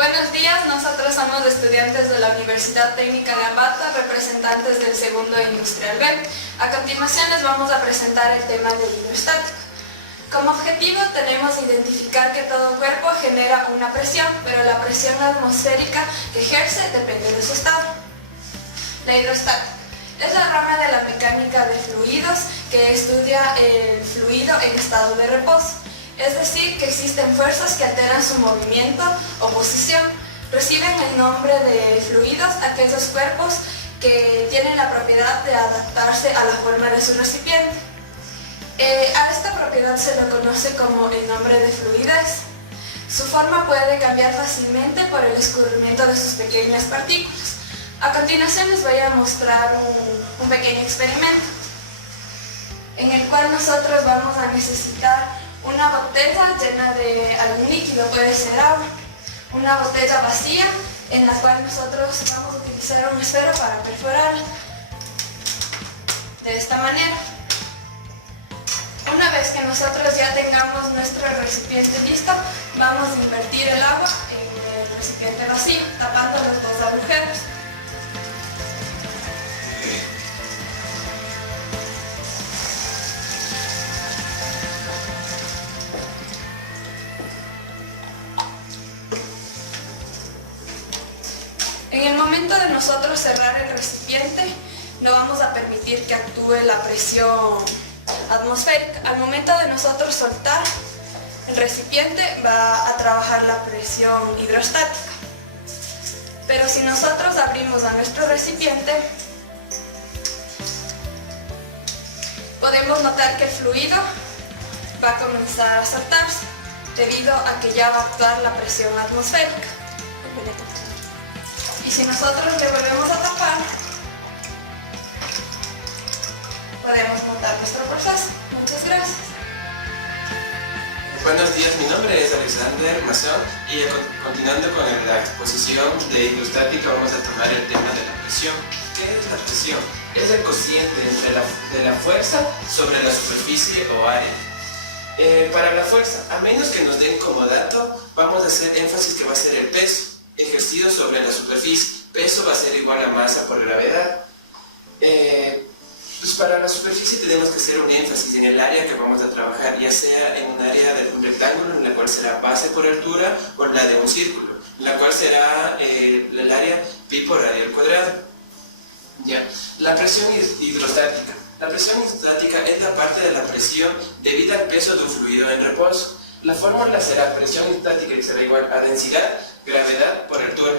Buenos días, nosotros somos estudiantes de la Universidad Técnica de Ambato, representantes del segundo Industrial B. A continuación les vamos a presentar el tema del hidrostático. Como objetivo tenemos identificar que todo cuerpo genera una presión, pero la presión atmosférica que ejerce depende de su estado. La hidrostática es la rama de la mecánica de fluidos que estudia el fluido en estado de reposo. Es decir, que existen fuerzas que alteran su movimiento o posición. Reciben el nombre de fluidos aquellos cuerpos que tienen la propiedad de adaptarse a la forma de su recipiente. A esta propiedad se le conoce como el nombre de fluidez. Su forma puede cambiar fácilmente por el escurrimiento de sus pequeñas partículas. A continuación les voy a mostrar un pequeño experimento en el cual nosotros vamos a necesitar una botella llena de algún líquido, puede ser agua, una botella vacía en la cual nosotros vamos a utilizar una esfera para perforarla de esta manera. Una vez que nosotros ya tengamos nuestro recipiente listo, vamos a invertir el agua en el recipiente vacío, tapando los dos agujeros. En el momento de nosotros cerrar el recipiente, no vamos a permitir que actúe la presión atmosférica. Al momento de nosotros soltar el recipiente, va a trabajar la presión hidrostática. Pero si nosotros abrimos a nuestro recipiente, podemos notar que el fluido va a comenzar a soltarse, debido a que ya va a actuar la presión atmosférica. Y si nosotros le volvemos a tapar, podemos montar nuestro proceso. Muchas gracias. Buenos días, mi nombre es Alexander Mazón y continuando con la exposición de hidrostática vamos a tomar el tema de la presión. ¿Qué es la presión? Es el cociente de la fuerza sobre la superficie o área. Para la fuerza, a menos que nos den como dato, vamos a hacer énfasis que va a ser el peso ejercido sobre la superficie. Peso va a ser igual a masa por gravedad. Pues para la superficie tenemos que hacer un énfasis en el área que vamos a trabajar, ya sea en un área de un rectángulo, en la cual será base por altura, o en la de un círculo, en la cual será el área pi por radio al cuadrado. Ya. La presión hidrostática. La presión hidrostática es la parte de la presión debida al peso de un fluido en reposo. La fórmula será presión hidrostática que será igual a densidad, gravedad por altura,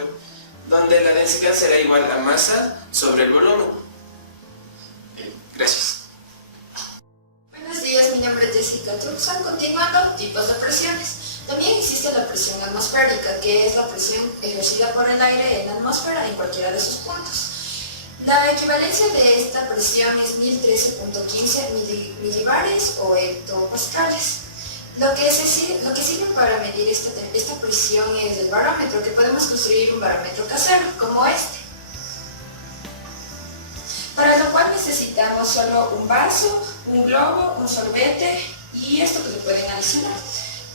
donde la densidad será igual a masa sobre el volumen. Gracias. Buenos días, mi nombre es Jessica Tuxan. Continuando, tipos de presiones. También existe la presión atmosférica, que es la presión ejercida por el aire en la atmósfera en cualquiera de sus puntos. La equivalencia de esta presión es 1013.15 milibares o hectopascales. Lo que sirve para medir esta presión es el barómetro, que podemos construir un barómetro casero, como este. Para lo cual necesitamos solo un vaso, un globo, un sorbete y esto que se pueden adicionar.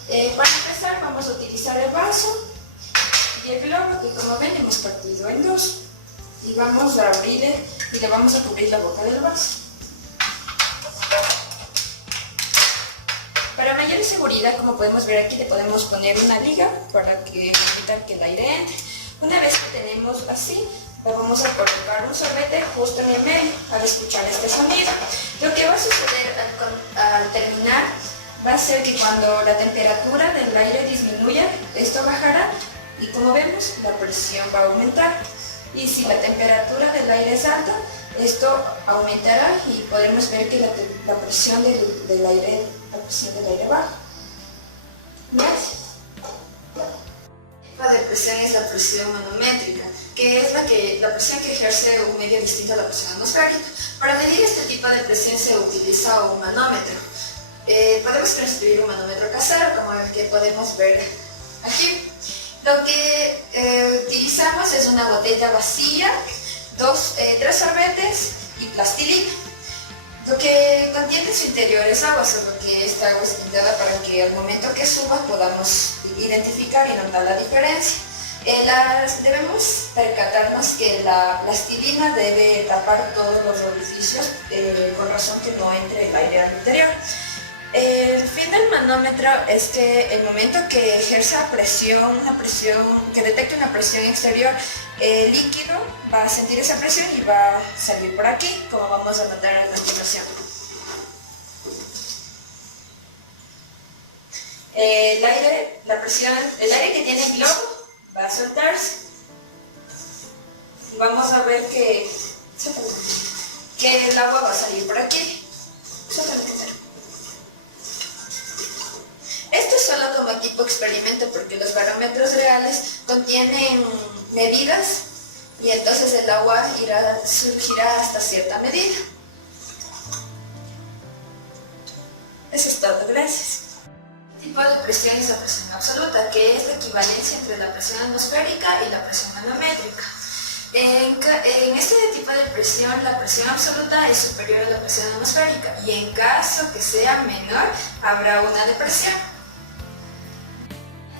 Para empezar vamos a utilizar el vaso y el globo, que como ven hemos partido en dos. Y vamos a abrirle y le vamos a cubrir la boca del vaso. Para mayor seguridad, como podemos ver aquí, le podemos poner una liga para evitar que el aire entre. Una vez que tenemos así, le vamos a colocar un sorbete justo en el medio para escuchar este sonido. Lo que va a suceder al terminar va a ser que cuando la temperatura del aire disminuya, esto bajará y como vemos, la presión va a aumentar. Y si la temperatura del aire es alta, esto aumentará y podemos ver que la presión del aire baja. Gracias. La presión es la presión manométrica, que es la presión que ejerce un medio distinto a la presión atmosférica. Para medir este tipo de presión se utiliza un manómetro. Podemos construir un manómetro casero, como el que podemos ver aquí. Lo que utilizamos es una botella vacía, 3 sorbetes y plastilina. Lo que contiene en su interior es agua, solo que esta agua es pintada para que al momento que suba podamos identificar y notar la diferencia. Debemos percatarnos que la plastilina debe tapar todos los orificios con razón que no entre el aire al interior. El fin del manómetro es que el momento que ejerza que detecte una presión exterior, el líquido va a sentir esa presión y va a salir por aquí, como vamos a notar a continuación. El aire que tiene el globo va a soltarse. Vamos a ver que el agua va a salir por aquí. Esto es solo como equipo experimento porque los barómetros reales contienen medidas y entonces el agua surgirá hasta cierta medida. Eso es todo, gracias. El tipo de presión es la presión absoluta, que es la equivalencia entre la presión atmosférica y la presión manométrica. En este tipo de presión, la presión absoluta es superior a la presión atmosférica y en caso que sea menor, habrá una depresión.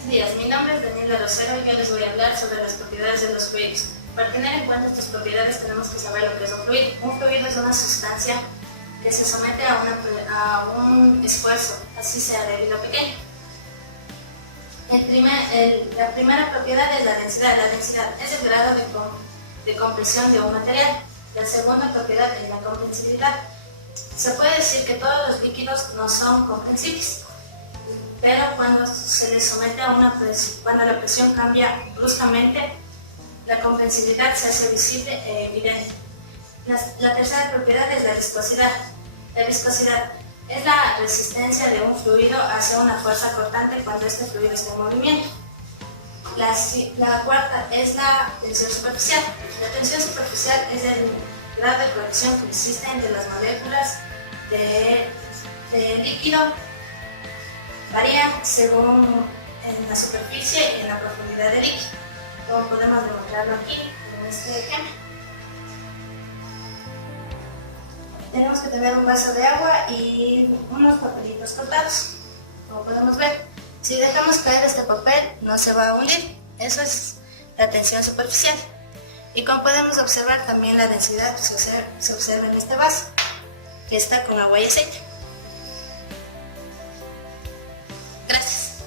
Buenos días, mi nombre es Daniela Rosero y yo les voy a hablar sobre las propiedades de los fluidos. Para tener en cuenta estas propiedades tenemos que saber lo que es un fluido. Un fluido es una sustancia que se somete a un esfuerzo, así sea débil o pequeño. La primera propiedad es la densidad. La densidad es el grado de compresión de un material. La segunda propiedad es la comprensibilidad. Se puede decir que todos los líquidos no son comprensibles, pero cuando se les somete a una presión, cuando la presión cambia bruscamente, la comprensibilidad se hace visible e evidente. La tercera propiedad es la viscosidad. La viscosidad es la resistencia de un fluido hacia una fuerza cortante cuando este fluido está en movimiento. La cuarta es la tensión superficial. La tensión superficial es el grado de cohesión que existe entre las moléculas de líquido. Varía según en la superficie y en la profundidad del líquido, como podemos demostrarlo aquí en este ejemplo. Tenemos que tener un vaso de agua y unos papelitos cortados, como podemos ver. Si dejamos caer este papel, no se va a hundir. Eso es la tensión superficial. Y como podemos observar, también la densidad se observa en este vaso, que está con agua y aceite. Gracias.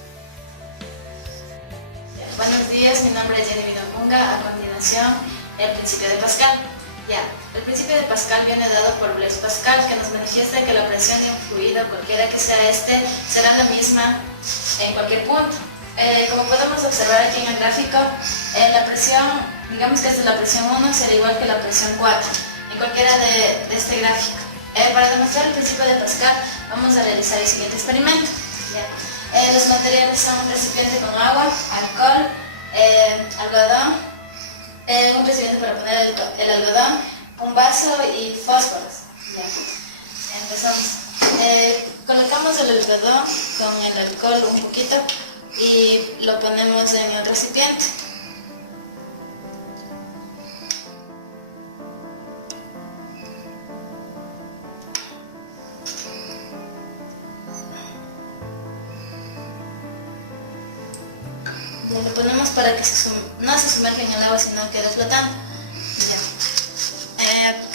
Buenos días, mi nombre es Jenny Vidopunga. A continuación, el principio de Pascal. El principio de Pascal viene dado por Blaise Pascal, que nos manifiesta que la presión de un fluido, cualquiera que sea este, será la misma en cualquier punto. Como podemos observar aquí en el gráfico, la presión, digamos que esta es la presión 1, será igual que la presión 4, en cualquiera de este gráfico. Para demostrar el principio de Pascal, vamos a realizar el siguiente experimento. Los materiales son un recipiente con agua, alcohol, algodón, un recipiente para poner el algodón, un vaso y fósforos. Empezamos. Colocamos el algodón con el alcohol un poquito y lo ponemos en el recipiente. Lo ponemos para que no se sumerja en el agua, sino quede flotando.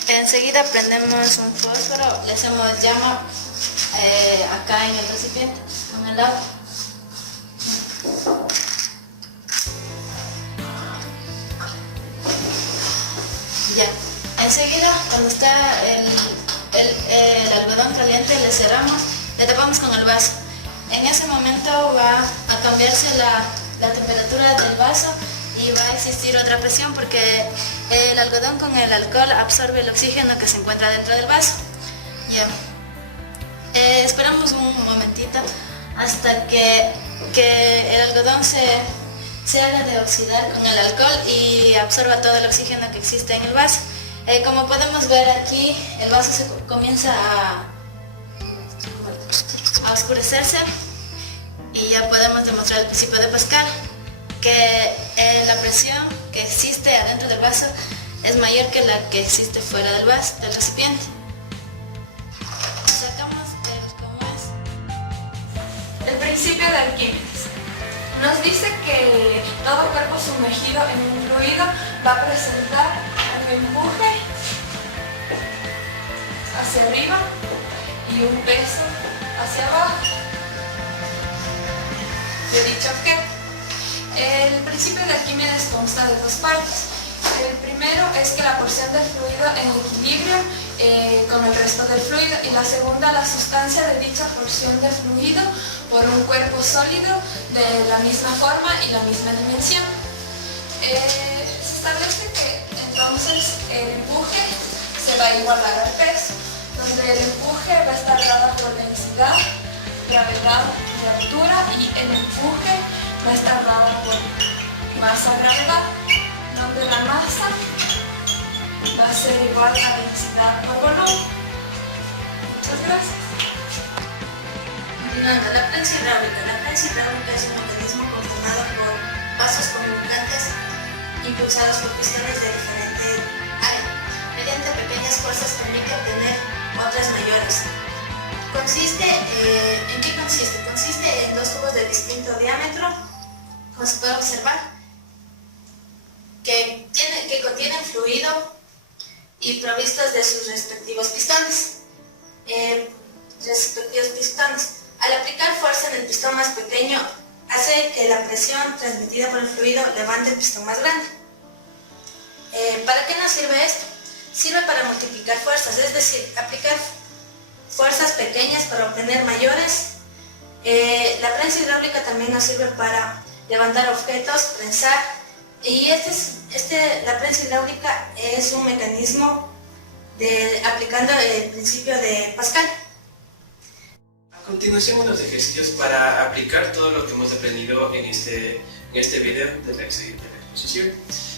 Enseguida prendemos un fósforo, le hacemos llama acá en el recipiente con el agua. Enseguida, cuando está el algodón caliente, le cerramos, le tapamos con el vaso. En ese momento va a cambiarse la temperatura del vaso y va a existir otra presión porque el algodón con el alcohol absorbe el oxígeno que se encuentra dentro del vaso. Esperamos un momentito hasta que el algodón se haga de oxidar con el alcohol y absorba todo el oxígeno que existe en el vaso. Como podemos ver aquí, el vaso comienza a oscurecerse y ya podemos demostrar el principio de Pascal, que la presión que existe adentro del vaso es mayor que la que existe fuera del vaso, del recipiente. Sacamos el cómo es. El principio de Arquímedes. Nos dice que todo cuerpo sumergido en un fluido va a presentar un empuje hacia arriba y un peso hacia abajo de dicho objeto. El principio de Arquímedes consta de dos partes. El primero es que la porción del fluido en equilibrio con el resto del fluido, y la segunda, la sustancia de dicha porción de fluido por un cuerpo sólido de la misma forma y la misma dimensión. Se establece que entonces el empuje se va a igualar al peso, donde el empuje va a estar dado por densidad, gravedad y altura, y el empuje va a estar dado por masa-gravedad, donde la masa va a ser igual a densidad por volumen. Muchas gracias. Continuando, la prensa hidráulica. La prensa hidráulica es un mecanismo conformado por vasos comunicantes impulsados por pistones de diferente área. Mediante pequeñas fuerzas permite obtener otras mayores. ¿En qué consiste? Consiste en dos tubos de distinto diámetro, como se puede observar, que contienen fluido y provistos de sus respectivos pistones. Al aplicar fuerza en el pistón más pequeño, hace que la presión transmitida por el fluido levante el pistón más grande. ¿Para qué nos sirve esto? Sirve para multiplicar fuerzas, es decir, aplicar fuerzas pequeñas para obtener mayores. La prensa hidráulica también nos sirve para levantar objetos, prensar, y la prensa hidráulica es un mecanismo aplicando el principio de Pascal. A continuación, unos ejercicios para aplicar todo lo que hemos aprendido en este video de la exposición.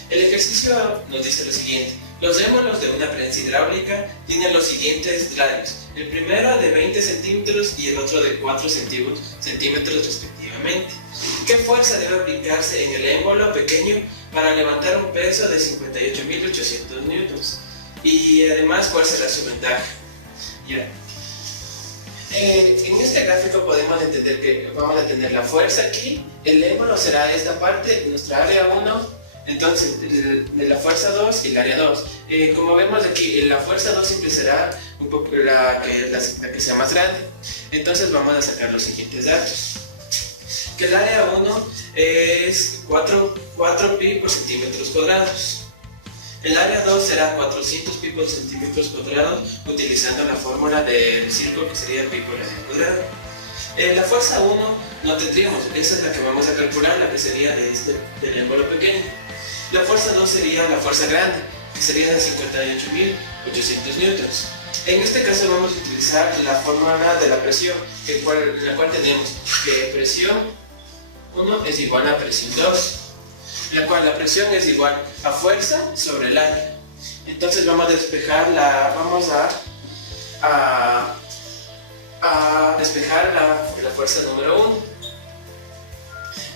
El ejercicio nos dice lo siguiente: los émbolos de una prensa hidráulica tienen los siguientes radios, el primero de 20 centímetros y el otro de 4 centímetros respectivamente. ¿Qué fuerza debe aplicarse en el émbolo pequeño para levantar un peso de 58.800 newtons? Y además, ¿cuál será su ventaja? Ya. En este gráfico podemos entender que vamos a tener la fuerza aquí, el émbolo será esta parte, nuestra área 1, entonces de la fuerza 2 y el área 2. Como vemos aquí, la fuerza 2 siempre será un poco la que sea más grande. Entonces vamos a sacar los siguientes datos. Que el área 1 es 4 pi por centímetros cuadrados. El área 2 será 400 pi por centímetros cuadrados, utilizando la fórmula del círculo, que sería pi por área cuadrada. La fuerza 1 no tendríamos, esa es la que vamos a calcular, la que sería del émbolo pequeño. La fuerza 2 sería la fuerza grande, que sería de 58.800 newtons. En este caso vamos a utilizar la fórmula de la presión, la cual tenemos que presión 1 es igual a presión 2, la cual la presión es igual a fuerza sobre el área. Entonces vamos a despejar despejar la fuerza número 1,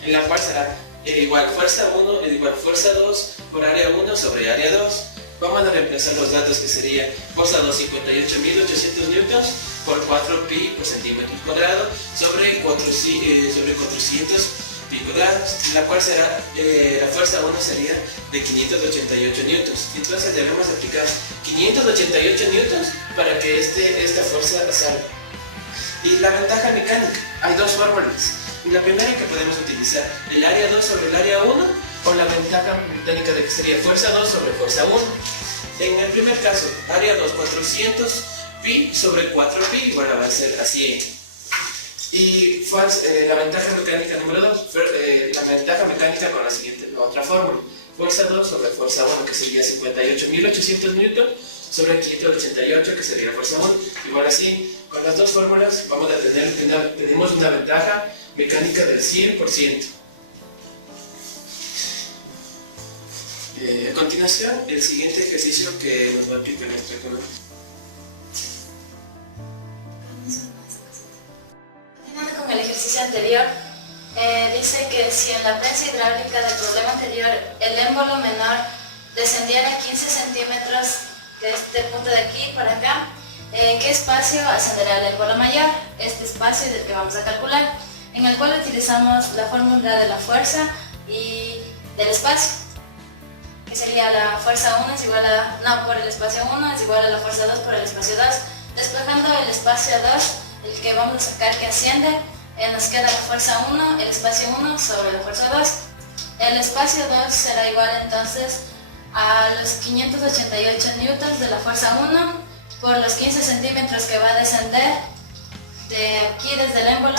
en la cual será igual fuerza 1 es igual fuerza 2 por área 1 sobre área 2. Vamos a reemplazar los datos, que sería fuerza 2, 58.800 newtons por 4 pi por centímetros cuadrados sobre 400 pi cuadrados, la cual será, la fuerza 1 sería de 588 newtons. Entonces debemos aplicar 588 newtons para que esta fuerza salga. Y la ventaja mecánica, hay dos fórmulas. La primera que podemos utilizar, el área 2 sobre el área 1, o la ventaja mecánica de que sería fuerza 2 sobre fuerza 1. En el primer caso, área 2, 400 pi sobre 4 pi, igual va a ser a 100. Y la ventaja mecánica número 2, la ventaja mecánica con la otra fórmula, fuerza 2 sobre fuerza 1, que sería 58.800 newton sobre 588, que sería la fuerza 1, igual a 100. Con las dos fórmulas vamos a tenemos una ventaja mecánica del 100%. A continuación, el siguiente ejercicio que nos va a aplicar nuestro economista. Continuando con el ejercicio anterior, dice que si en la prensa hidráulica del problema anterior el émbolo menor descendiera 15 centímetros de este punto de aquí para acá, ¿qué espacio ascenderá el émbolo mayor? Este espacio es el que vamos a calcular. en el cual utilizamos la fórmula de la fuerza y del espacio, que sería la fuerza 1 es igual a, no, por el espacio 1 es igual a la fuerza 2 por el espacio 2. Despejando el espacio 2, el que vamos a sacar que asciende, nos queda la fuerza 1, el espacio 1 sobre la fuerza 2. El espacio 2 será igual entonces a los 588 newtons de la fuerza 1 por los 15 centímetros que va a descender de aquí desde el émbolo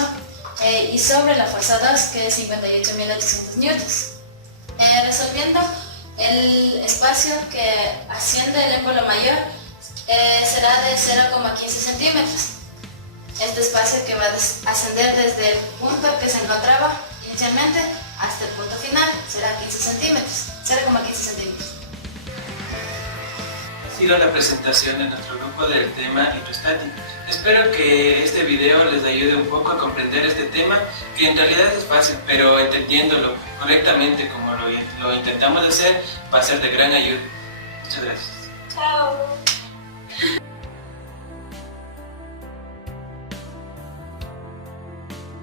y sobre la fuerza 2 que es 58.800 newtons. Resolviendo el espacio que asciende el émbolo mayor será de 0,15 centímetros. Este espacio que va a ascender desde el punto que se encontraba inicialmente hasta el punto final será 15 centímetros, 0,15 centímetros. Ha sido la presentación de nuestro grupo del tema hidrostática. Espero que este video les ayude un poco a comprender este tema, que en realidad es fácil, pero entendiéndolo correctamente como lo intentamos hacer, va a ser de gran ayuda. Muchas gracias. Chao.